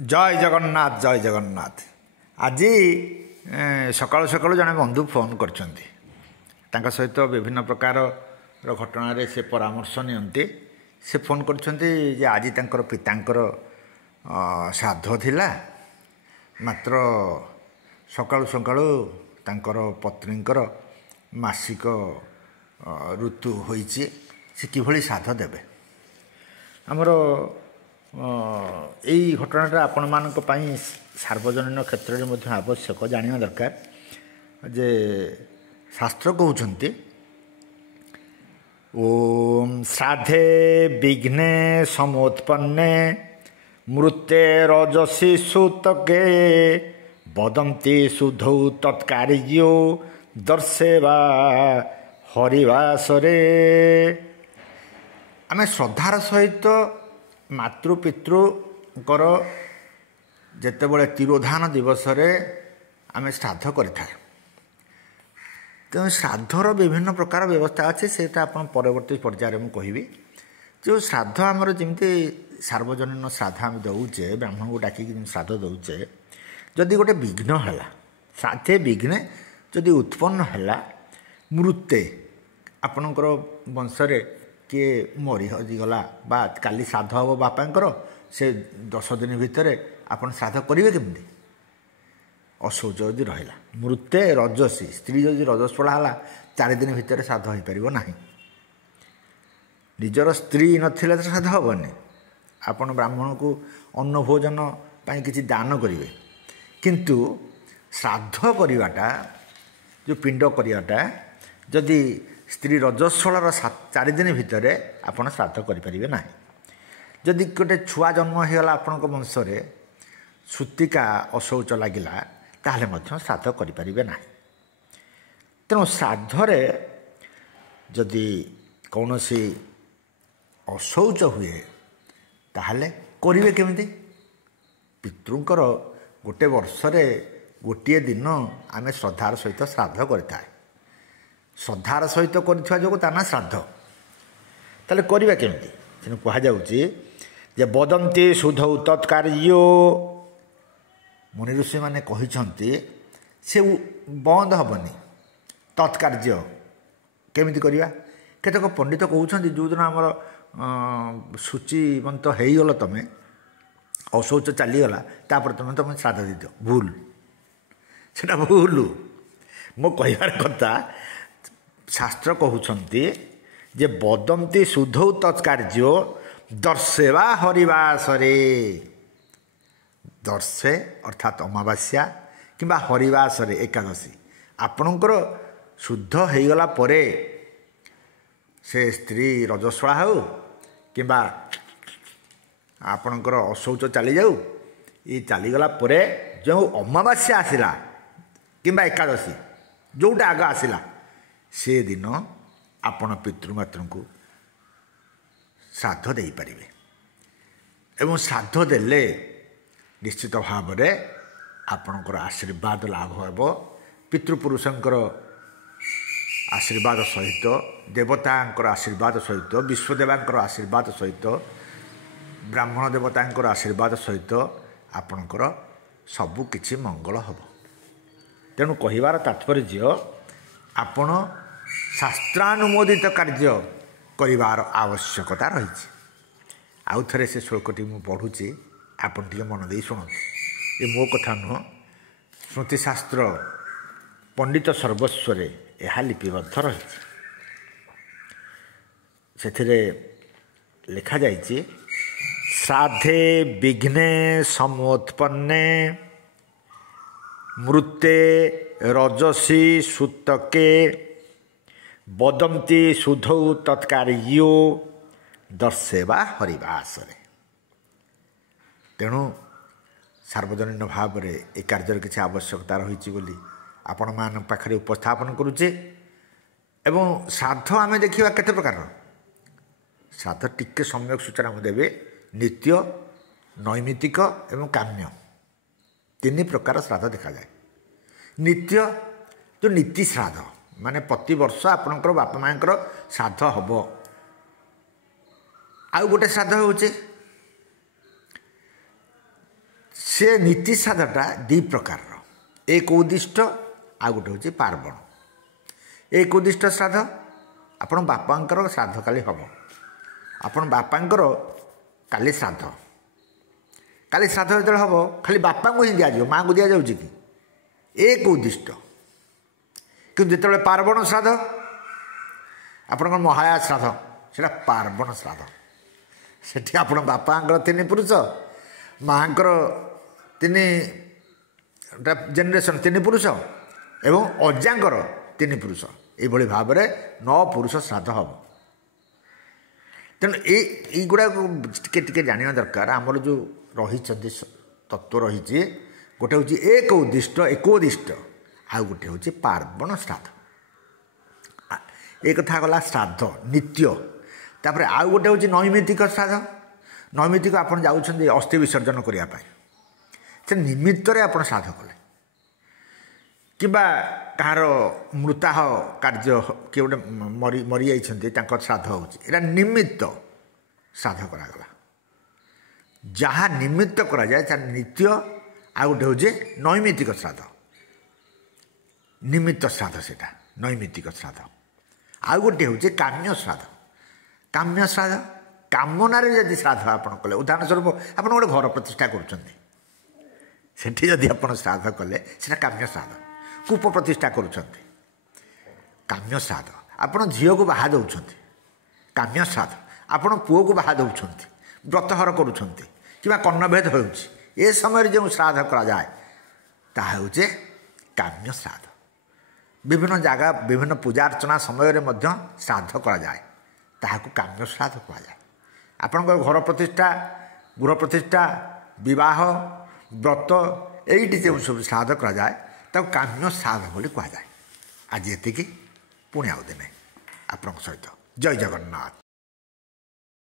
जय जगन्नाथ जय जगन्नाथ। आज सकाळु सकाळु जड़े बंधु फोन कर सहित विभिन्न प्रकार घटन से परामर्श नियंती से फोन कर आज पितांकर श्राद्ध थिला मात्र सकाळु सकाळु तांकर पत्नींकर मासिक ऋतु होईची से किभली श्राद्ध देबे आमर यही घटनाटा आपण मानक पई सार्वजनीन क्षेत्र में आवश्यक जानिया दरकार जे शास्त्र कहउछंती ओम श्राद्धे विघ्ने समोत्पन्ने मृत्ये रजसी सूतके वदन्ति सुधौ तत्कार्यो दर्शेवा हरिवासरे। आमे श्रद्धार सहित मातृपितृकर जेतेबेले तिरोधान दिवस आमे श्राद्ध करिथा तेणु श्राद्धर विभिन्न प्रकार व्यवस्था अच्छे से परवर्ती पर्यायर में कहबी जो श्राद्ध आमर जमी सार्वजनीन श्राद्ध आम दौचे ब्राह्मण को डाक श्राद्ध दौचे जदि गोटे विघ्न है श्राद्धे विघ्ने जदि उत्पन्न है मृत्ये आपणकर वंशरे किए मरी हजिगला बा काली श्राद्ध हम बापांकर से 10 दिन भितर आपन श्राद्ध करेंगे केमती अशौच जदि रहा मृत्ये रजसी स्त्री जदि रजस्वला है 4 दिन भितर श्राद्ध हो पार ना निजर स्त्री नथिले तो श्राद्ध हेनी आपन ब्राह्मण को अन्न भोजन पाई किसी दान करेंगे किंतु श्राद्ध करवाटा जो पिंड करवाटा जदि स्त्री रजस्वलार 4 दिन भितर आपन श्राद्ध करें ना जदि गोटे छुआ जन्म होगा आपण वंशरे सूतिका अशौच लगिला ताहले मध्य श्राद्ध करें ना तेणु श्राद्धरे जदि कौन सी अशौच हुए ताहले करेंगे केमिति पितृंकर गोटे वर्षरे गोटे दिन आमे श्रद्धार सहित श्राद्ध करता श्रद्धार सहित करना श्राद्ध ताले करिबा केमिति तेणु कहुच्छी जे वदन्ति सुधौ तत्कार्यो मुनि ऋषि मैंने कहते से बंद हेनी तत्कार्य केमिति करिबा केतक पंडित कहते जो दिन आमर सूचीवंत होगल तुम अशौच चलीगला तापर तुम श्राद्ध दे भूल सेटा भूल मो कहिबार कथा शास्त्र कहउछंती जे वदन्ति सुधौ तत्कार्यो दर्शेवा हरिवासरे दर्शे अर्थात अमावास्या किंबा हरिवासरे एकादशी आपणकर शुद्ध होगला परे से स्त्री रजस्वला हो किंबा आपणकर अशौच चली जाऊ ये चलीगला परे जो अमावास्या आसिला किंबा एकादशी जोटा आग आसिला से दिन आपण पितृमातृ को श्राद्ध दे पारिबे एवं श्राद्ध देले निश्चित भाव में आपणकर आशीर्वाद लाभ हो पितृपुरुषंकर आशीर्वाद सहित देवतांकर आशीर्वाद सहित विश्वदेवांकर आशीर्वाद सहित ब्राह्मण देवतांकर आशीर्वाद सहित आपणकर सबु किछि मंगल हम तेणु कहिबार तात्पर्य आपण शास्त्रानुमोदित कार्य करिवार आवश्यकता रही आउ थे से श्लोकटी मु पढ़ुची आपन टिके मन दे शुणु ये मो कथा नुह स्मृतिशास्त्र पंडित सर्वस्वरे यह लिपिबद्ध रही से लिखा जाइए श्राद्धे विघ्ने समोत्पन्ने मृत्ये रजसी सूतके वदन्ति सुधौ तत्कार्यो दर्शेवा हरिवासरे। तेणु सार्वजनीन भाव में ए कार्य किसी आवश्यकता रही बोली आपण मान पाखरे उपस्थापन करुचे एवं श्राद्ध आमे देखिबा केते प्रकार श्राद्ध टिके सम्यक सूचना देवे नित्य नैमित्तिक एवं काम्य 3 प्रकार श्राद्ध देखा जाए। नित्य जो नीति श्राद्ध माने प्रति वर्ष आपणकर बापा माँकर श्राद्ध हम आउ गोटे श्राद्ध होचे से नीति श्राद्धटा दुई प्रकार एक उद्दिष्ट आ गोटे हूँ पार्वण। एक उद्दिष्ट श्राद्ध आपण बापांकर श्राद्ध काली हम आपण बापांकर काली श्राद्ध काली श्राद्ध जो हम खाली बापा को ही दिज्व माँ को दि जाऊँगी कि एक उद्दिष्ट कि जिते पार्वण श्राद्ध आपण महाया श्राद्ध से पार्वण श्राद्ध से आप बापांकर तीन पुरुष माँ तीन जेनेरेशन तीन पुरुष एवं अजांकर तीन पुरुष ये भाव में 9 पुरुष श्राद्ध हम। तेणु युवा टे जाना दरकार आमर जो रही तत्व रही गोटे हूँ एक उद्दिष्ट आ गोटे हूँ पार्वण श्राद्ध। एक कथा गला श्राद्ध नित्य तापर आउ गोटे हूँ नैमित्तिक श्राद्ध। नैमित्तिक आप जाऊँच अस्थि विसर्जन करने से निमित्त आप श्राद्ध कले कि कहार मृताह कार्य किए गोटे मरी जाइए श्राद्ध हो निमित्त श्राद्ध करागला जहाँ निमित्त करा जाए नित्य आ गोटे हूँ नैमित्तिक श्राद्ध। निमित्त श्राद्ध से नैमित्तिक श्राद्ध आ गोटे हूँ काम्य श्राद्ध। काम्य श्राद्ध कामनार जदि श्राद्ध आप कले उदाहरण स्वरूप आप गोटे घर प्रतिष्ठा करुँच आप श्राद्ध कले से काम्य श्राद्ध। कूप प्रतिष्ठा करुँच काम्य श्राद्ध। आप झील को बाहा दौरान काम्य श्राद्ध। आप पुओ को बाहा दौरान व्रतहर करुँच कि कर्णभेद हो समय जो श्राद्ध कराए ताहा हूँ काम्य श्राद्ध। विभिन्न जगह विभिन्न पूजा अर्चना समय श्राद्ध कराए ताहाकू काम्य श्राद्ध कहुए। आपण घर प्रतिष्ठा गृह प्रतिष्ठा विवाह व्रत यही जो सब श्राद्ध कराए ताको काम्य श्राद्ध बोली कहुए। आज ये पुणी आउ दिने आपण सहित जय जगन्नाथ।